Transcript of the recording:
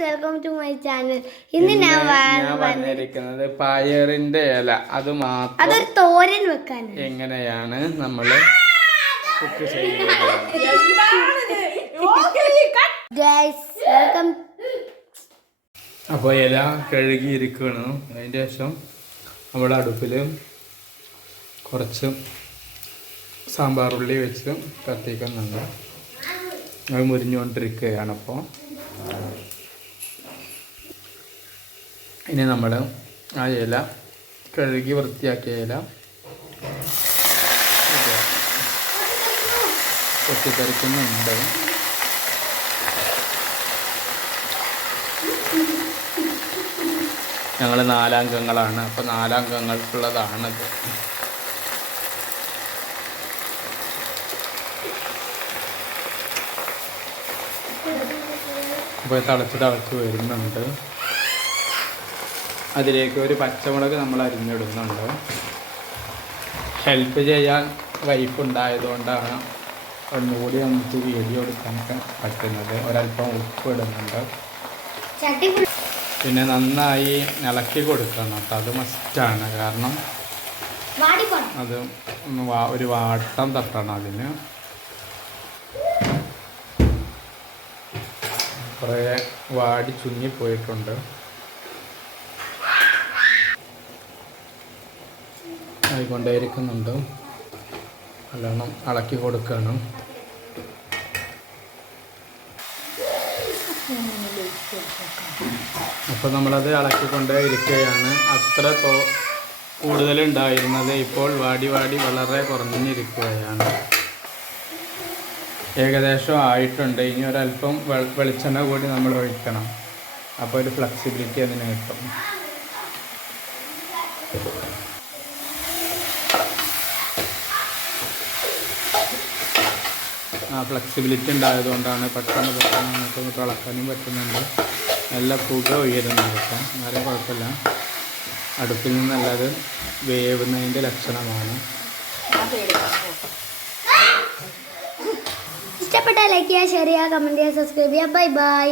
Welcome to my channel. ഇന്ന് ഞാൻ വന്നിരിക്കുന്നത് പയറിന്റെ ഇല അത് മാത്രം അതൊരു തോരൻ വെക്കാൻ എങ്ങനെയാണ് നമ്മൾ കുക്ക് ചെയ്യുന്നത്. അപ്പോൾ ഇല കഴുകിയിരിക്കണം. അതിൻ്റെ ശേഷം നമ്മൾ അടുപ്പിൽ കുറച്ച് സാമ്പാർ ഉള്ളി വെച്ച് കത്തിക്കുന്നുണ്ട്. അത് മുരിഞ്ഞുകൊണ്ടിരിക്കുകയാണ്. അപ്പോൾ ഇനി നമ്മൾ ആ ഇല കഴുകി വൃത്തിയാക്കിയ ഇല പൊട്ടിത്തെറിക്കുന്നുണ്ട്. ഞങ്ങൾ 4 അംഗങ്ങളാണ്. അപ്പോൾ 4 അംഗങ്ങൾക്കുള്ളതാണത്. അപ്പോൾ തിളച്ച് വരുന്നുണ്ട്. അതിലേക്ക് ഒരു പച്ചമുളക് നമ്മൾ അരിഞ്ഞിടുന്നുണ്ട്. ഹെൽപ്പ് ചെയ്യാൻ വൈഫ് ഉണ്ടായതുകൊണ്ടാണ് ഒന്നുകൂടി നമുക്ക് വീഡിയോ എടുക്കാനൊക്കെ പറ്റുന്നത്. ഒരല്പം ഉപ്പ് ഇടുന്നുണ്ട്. പിന്നെ നന്നായി ഇളക്കി കൊടുക്കണം കേട്ടോ. അത് മസ്റ്റാണ്. കാരണം അത് ഒരു വാട്ടം തട്ടണം. അതിന് കുറേ വാടി ചുങ്ങിപ്പോയിട്ടുണ്ട്. ആയിക്കൊണ്ടേയിരിക്കുന്നുണ്ട്. നല്ലോണം ഇളക്കി കൊടുക്കണം. അപ്പോൾ നമ്മളത് ഇളക്കിക്കൊണ്ടേ ഇരിക്കുകയാണ്. അത്ര കൂടുതലുണ്ടായിരുന്നത് ഇപ്പോൾ വാടി വളരെ കുറഞ്ഞിരിക്കുകയാണ്. ഏകദേശം ആയിട്ടുണ്ട്. ഇനി ഒരല്പം വെളിച്ചെണ്ണ കൂടി നമ്മൾ ഒഴിക്കണം. അപ്പോൾ ഒരു ഫ്ലെക്സിബിലിറ്റി അതിന് കിട്ടും. ആ ഫ്ലെക്സിബിലിറ്റി ഉണ്ടായതുകൊണ്ടാണ് പെട്ടെന്ന് നമുക്ക് ഇളക്കാനും പറ്റുന്നുണ്ട്. നല്ല പുക ഉയരുന്നുണ്ട്. ഇപ്പം ആരും കുഴപ്പമില്ല. അടുപ്പിൽ നിന്നല്ലാതെ വേവുന്നതിൻ്റെ ലക്ഷണമാണ്. ഇഷ്ടപ്പെട്ടാൽ ലൈക്ക് ചെയ്യുക, ഷെയർ ചെയ്യുക, കമൻറ്റ് ചെയ്യുക, സബ്സ്ക്രൈബ് ചെയ്യുക. Bye bye.